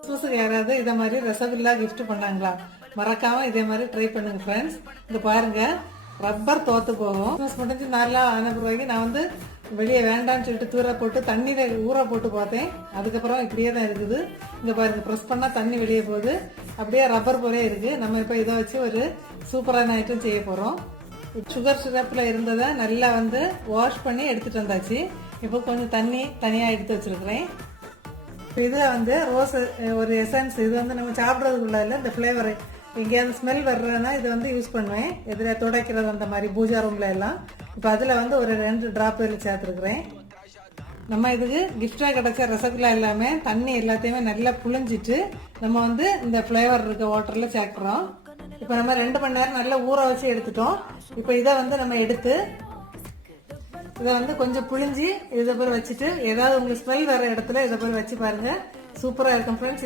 கிறிஸ்மஸுக்கு யாராவது இதை மாதிரி ரசகுல்லா கிஃப்ட் பண்ணாங்களா? மறக்காம இதே மாதிரி ட்ரை பண்ணுங்க ஃப்ரெண்ட்ஸ். இங்க பாருங்க, ரப்பர் தோத்து போகும். கிறிஸ்மஸ் முடிஞ்சு நல்லா ஆன பிறகு நான் வந்து வெளியே வேண்டாம்னு சொல்லிட்டு தூர போட்டு தண்ணியில ஊற போட்டு பார்த்தேன். அதுக்கப்புறம் இப்படியே தான் இருக்குது. இங்க பாருங்க, ப்ரெஸ் பண்ணா தண்ணி வெளியே போகுது. அப்படியே ரப்பர் போலே இருக்கு. நம்ம இப்ப இதை வச்சு ஒரு சூப்பரான ஐட்டம் செய்ய போறோம். சுகர் சிரப்ல இருந்ததை நல்லா வந்து வாஷ் பண்ணி எடுத்துட்டு வந்தாச்சு. இப்போ கொஞ்சம் தண்ணி தனியா எடுத்து வச்சிருக்கிறேன். இதுல வந்து ரோஸ் ஒரு எசன்ஸ், இது வந்து நம்ம சாப்பிட்றதுக்குள்ள இல்லை, இந்த ஃபிளேவர் எங்கேயாவது ஸ்மெல் வர்றதுன்னா இது வந்து யூஸ் பண்ணுவேன். இதுல துடைக்கிறது அந்த மாதிரி பூஜா ரூம்ல எல்லாம். இப்போ அதுல வந்து ஒரு 2 டிராப் சேர்த்துருக்கிறேன். நம்ம இதுக்கு கிஃப்டா கிடைச்ச ரசகுல்லா எல்லாமே தண்ணி எல்லாத்தையுமே நல்லா புழிஞ்சிட்டு நம்ம வந்து இந்த ஃபிளேவர் இருக்க வாட்டர்ல சேர்க்கிறோம். இப்போ நம்ம 2 மணி நேரம் நல்லா ஊற வச்சு எடுத்துட்டோம். இப்போ இதை வந்து நம்ம எடுத்து இதை வந்து கொஞ்சம் புழிஞ்சி இதை போய் வச்சுட்டு, ஏதாவது உங்களுக்கு ஸ்மெல் வர இடத்துல இதை போய் வச்சு பாருங்க. சூப்பரா இருக்கும் ஃப்ரெண்ட்ஸ்.